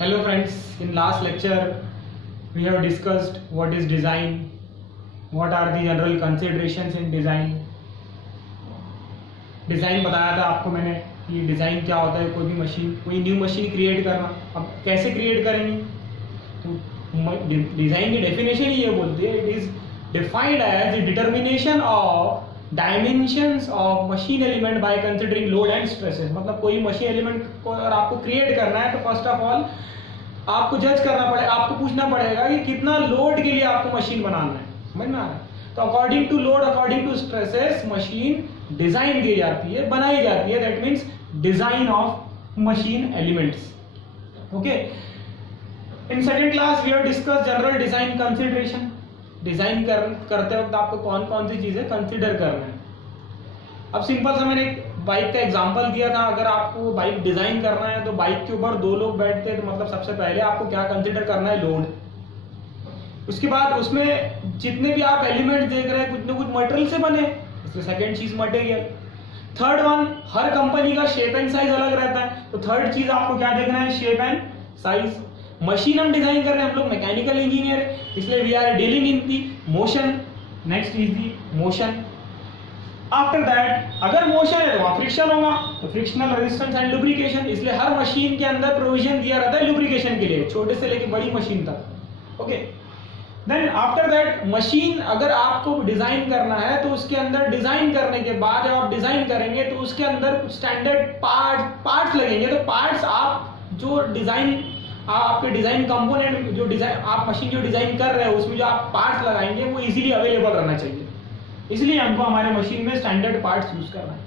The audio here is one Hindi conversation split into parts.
Hello friends, in last lecture we have discussed what is design, what are the general considerations in design. Design बताया था आपको मैंने कि डिज़ाइन क्या होता है, कोई न्यू मशीन क्रिएट करना. अब कैसे क्रिएट करेंगे, तो डिज़ाइन की डेफिनेशन ही ये बोलती है, it is defined as the determination of dimensions of machine element by considering load and stresses. मतलब कोई मशीन एलिमेंट को अगर आपको क्रिएट करना है तो फर्स्ट ऑफ ऑल आपको जज करना पड़ेगा, आपको पूछना पड़ेगा कि कितना लोड के लिए आपको मशीन बनाना है. समझ में आ रहा है? तो according to load, according to stresses machine design की जाती है, बनाई जाती है. That means design of machine elements. Okay, in second class we have discuss general design consideration. Design करते वक्त आपको कौन कौन सी चीजें कंसिडर करना है. अब सिंपल सा मैंने एक बाइक का एग्जांपल दिया था. अगर आपको बाइक डिजाइन करना है तो बाइक के ऊपर दो लोग बैठते हैं, तो मतलब सबसे पहले आपको क्या कंसिडर करना है, लोड. उसके बाद उसमें जितने भी आप एलिमेंट देख रहे हैं कुछ ना कुछ मटेरियल से बने, इसलिए सेकंड चीज मटेरियल. थर्ड वन, हर कंपनी का शेप एंड साइज अलग रहता है, तो थर्ड चीज आपको क्या देखना है, शेप एंड साइज. मशीन हम डिजाइन कर रहे हैं, हम लोग मैकेनिकल इंजीनियर, इसलिए we are dealing in the motion. Next is the motion. After that अगर मोशन है तो वहां फ्रिक्शन होगा, तो फ्रिक्शनल रेजिस्टेंस एंड लुब्रिकेशन. इसलिए हर मशीन के अंदर प्रोविजन दिया रहता है लुब्रिकेशन के लिए, छोटे से लेकर बड़ी मशीन तक. Okay, then after that machine अगर आपको डिजाइन करना है तो उसके अंदर डिजाइन करने के बाद जब आप डिजाइन करेंगे तो उसके अंदर स्टैंडर्ड पार्ट्स लगेंगे. तो पार्ट्स आप जो डिजाइन आपके डिजाइन कंपोनेंट जो डिजाइन आप मशीन जो डिजाइन कर रहे हो उसमें जो आप पार्ट्स लगाएंगे वो इजीली अवेलेबल रहना चाहिए. इसलिए हमको हमारे मशीन में स्टैंडर्ड पार्ट्स यूज करना है.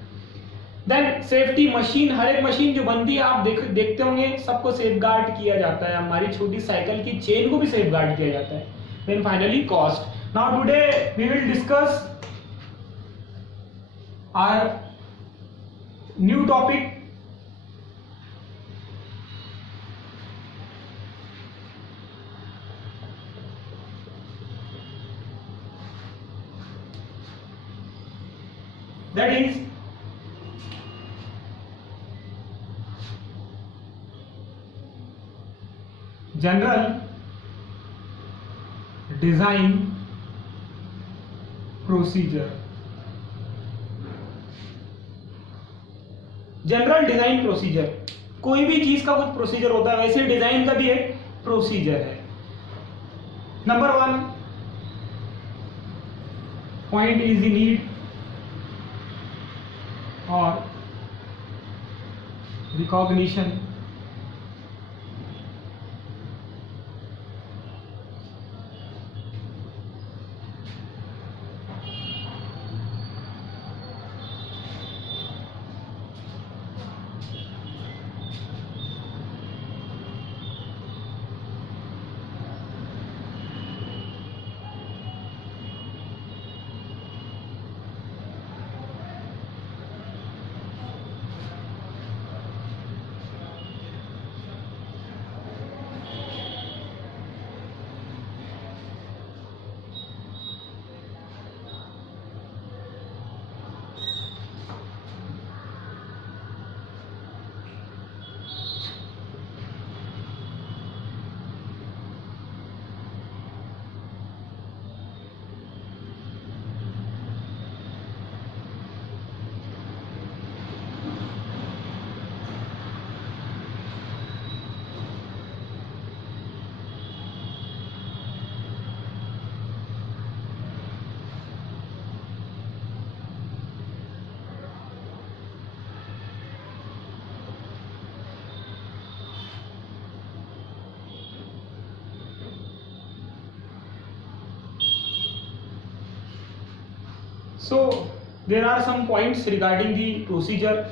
Then safety. मशीन, हर एक मशीन जो बनती है आप देखते होंगे सबको सेफगार्ड किया जाता है. हमारी छोटी साइकिल की चेन को भी सेफगार्ड किया जाता है. Then finally cost. Now today we will discuss our new topic, that is general design procedure. General design procedure. कोई भी चीज का कुछ प्रोसीजर होता है, वैसे डिजाइन का भी एक प्रोसीजर है. Number 1 point is the need or recognition So there are some points regarding the procedure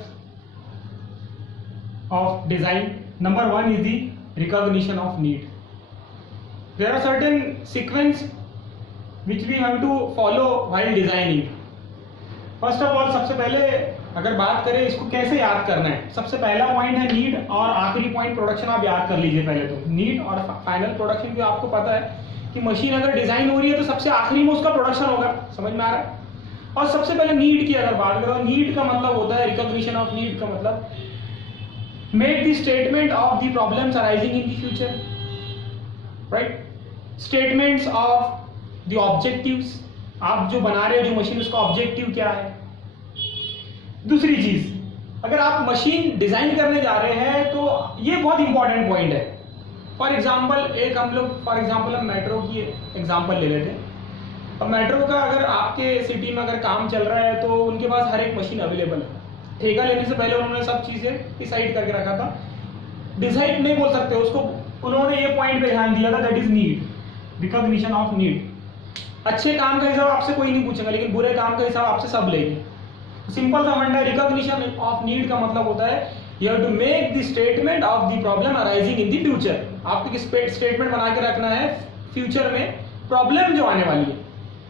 of design. Number 1 is the recognition of need. There are certain sequence which we have to follow while designing. First of all, सबसे पहले अगर बात करें इसको कैसे याद करना है, सबसे पहला पॉइंट है नीड और आखिरी पॉइंट प्रोडक्शन. आप याद कर लीजिए पहले तो नीड और फाइनल प्रोडक्शन. जो आपको पता है कि मशीन अगर डिजाइन हो रही है तो सबसे आखिरी में उसका प्रोडक्शन होगा. समझ में आ रहा है? और सबसे पहले नीड की अगर बात करो, नीड का मतलब होता है रिकॉग्निशन ऑफ नीड का मतलब make the statement of the problems arising in the future, right, statements of the objectives, आप जो बना रहे हो जो मशीन उसका ऑब्जेक्टिव क्या है। दूसरी चीज, अगर आप मशीन डिजाइन करने जा रहे हैं तो ये बहुत इंपॉर्टेंट पॉइंट है। फॉर एग्जाम्पल एक हम लोग हम मेट्रो की एग्जाम्पल ले लेते हैं। अब मेट्रो का अगर आपके सिटी में अगर काम चल रहा है तो उनके पास हर एक मशीन अवेलेबल है। ठेका लेने से पहले उन्होंने सब चीजें डिसाइड करके रखा था। डिसाइड नहीं बोल सकते उसको, उन्होंने ये पॉइंट पे ध्यान दिया था, that is need, recognition of need. अच्छे काम का हिसाब आपसे कोई नहीं पूछेगा, लेकिन बुरे काम का हिसाब आपसे सब लेंगे। सिंपल सा फंडा है, रिकॉग्निशन ऑफ नीड का मतलब होता है you have to make the statement of the problem arising in the future। आपको एक स्टेटमेंट बना के रखना है फ्यूचर में प्रॉब्लम जो आने वाली है,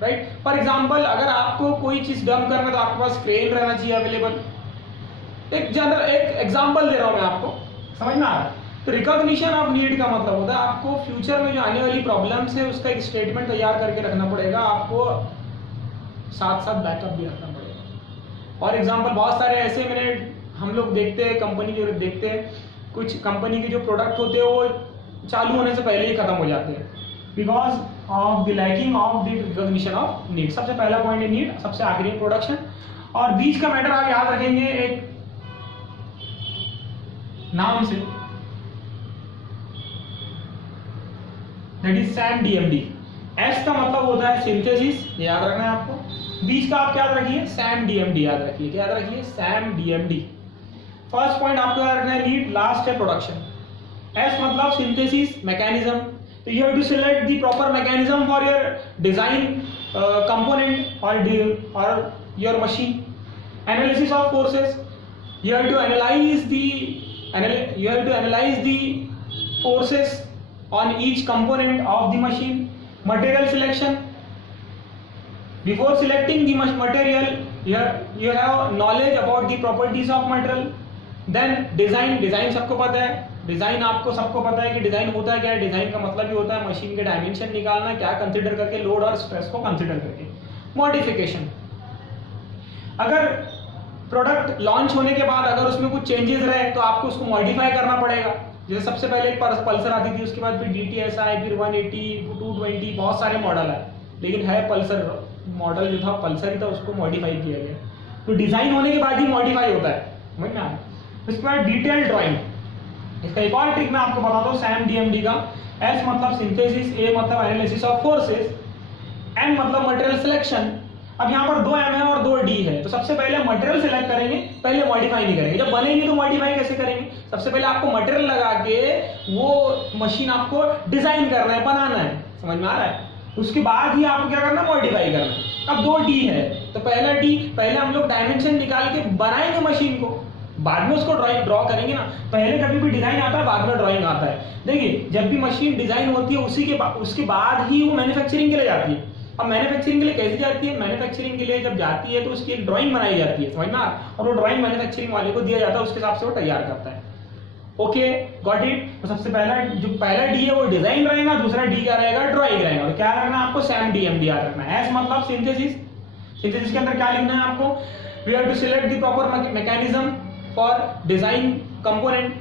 राइट। फॉर एग्जांपल अगर आपको कोई चीज डंप करना है तो आपके पास क्रेन रहना चाहिए अवेलेबल। एक एग्जांपल दे रहा हूं मैं आपको, समझ में आ रहा है। तो रिकॉग्निशन ऑफ नीड का मतलब होता है आपको फ्यूचर में जो आने वाली प्रॉब्लम्स है उसका एक स्टेटमेंट तैयार करके रखना पड़ेगा, आपको साथ साथ बैकअप भी रखना पड़ेगा। फॉर एग्जांपल बहुत सारे ऐसे मैंने हम लोग देखते हैं, कंपनी जो देखते हैं, कुछ कंपनी के जो प्रोडक्ट होते हैं वो चालू होने से पहले ही खत्म हो जाते हैं because of the lacking of the recognition of need. सबसे पहला पॉइंट है नीड, सबसे आखिरी प्रोडक्शन, और बीच का मैटर आप याद रखेंगे एक नाम से, that is Sam DMD. S का मतलब होता है सिंथेसिस, याद रखना है आपको। बीच का आप क्या याद रखिए, सैम डीएमडी याद रखिए, क्या याद रखिए, सैम डीएमडी। फर्स्ट पॉइंट आपको याद रखना है नीड, लास्ट है प्रोडक्शन। एस मतलब सिंथेसिस मैकेनिज्म, तो you have to select the proper mechanism for your design component और your machine. Analysis of forces, you have to analyze the forces on each component of the machine. Material selection, before selecting the material you have knowledge about the properties of material. Then design सबको पता है, डिजाइन आपको सबको पता है कि डिजाइन होता है क्या है। डिजाइन का मतलब ही होता है मशीन के डायमेंशन निकालना, क्या कंसीडर करके, लोड और स्ट्रेस को कंसीडर करके। मॉडिफिकेशन, अगर प्रोडक्ट लॉन्च होने के बाद अगर उसमें कुछ चेंजेस रहे तो आपको उसको मॉडिफाई करना पड़ेगा। जैसे सबसे पहले एक पल्सर आती थी, उसके बाद फिर DTSI, फिर 180, 220, बहुत सारे मॉडल है, लेकिन है पल्सर मॉडल जो था पल्सर ही था, उसको मॉडिफाई किया गया। तो डिजाइन होने के बाद ही मॉडिफाई होता है, समझ में आया। इसके बाद डिटेल ड्राइंग, इसका एक और ट्रिक मैं आपको बताता हूँ सैम डीएमडी का। एस मतलब सिंथेसिस, ए मतलब एनालिसिस ऑफ फोर्सेस, एन मतलब मटेरियल सिलेक्शन। अब यहाँ पर 2 M है और 2 D है, तो सबसे पहले मटेरियल सिलेक्ट करेंगे, पहले मॉडिफाई नहीं करेंगे। जब बनेगी तो मॉडिफाई कैसे करेंगे, सबसे पहले आपको मटेरियल लगा के वो मशीन आपको डिजाइन करना है, बनाना है, समझ में आ रहा है। उसके बाद ही आपको क्या करना है, मॉडिफाई करना है। अब 2 D है, तो पहला D, पहले हम लोग डायमेंशन निकाल के बनाएंगे मशीन को, बाद में उसको ड्रॉ करेंगे ना। पहले कभी भी डिजाइन आता है, बाद में ड्राइंग आता है। देखिए जब भी मशीन डिजाइन होती है उसके बाद ही वो मैन्युफैक्चरिंग के लिए जाती है। अब मैन्युफैक्चरिंग के लिए कैसे जाती है, मैन्युफैक्चरिंग के लिए जब जाती है तो उसकी एक ड्राइंग बनाई जाती है, समझ में, और वो ड्राइंग मैन्युफैक्चरिंग वाले को दिया जाता है, उसके हिसाब से वो तैयार करता है। Okay, got it. तो सबसे पहला डी है वो डिजाइन रहेगा, दूसरा डी क्या रहेगा, ड्राइंग रहेगा। और क्या रखना है आपको, सैम डीएमडी याद रखना है। एस मतलब सिंथेसिस, सिंथेसिस के अंदर क्या लिखना है आपको, we have to select the proper mechanism for design component.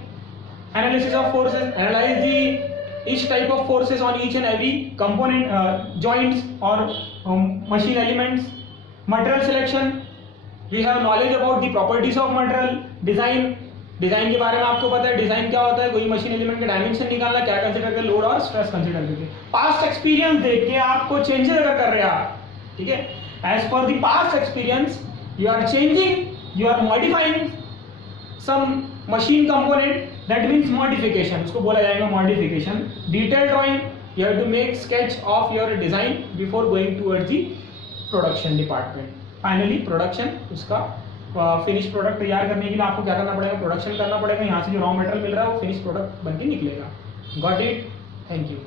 Analysis of forces, analyse the each type of forces on each and every component, joints or machine elements. Material selection, we have knowledge about the properties of material. Design के बारे में आपको पता है, डिजाइन क्या होता है, कोई मशीन एलिमेंट के डायमेंशन निकालना, क्या कंसीडर करके, लोड और स्ट्रेस कंसीडर करके। पास्ट एक्सपीरियंस देख के आपको चेंजेस अगर कर रहे हैं आप, ठीक है, as per the past experience you are changing, you are modifying some machine component, that means modification, उसको बोला जाएगा modification. Detailed drawing, you have to make sketch of your design before going towards the production department. Finally production, उसका फिनिश प्रोडक्ट तैयार करने के लिए आपको क्या करना पड़ेगा, प्रोडक्शन करना पड़ेगा। यहाँ से जो रॉ मटेरियल मिल रहा है वो फिनिश प्रोडक्ट बन के निकलेगा। Got it? Thank you.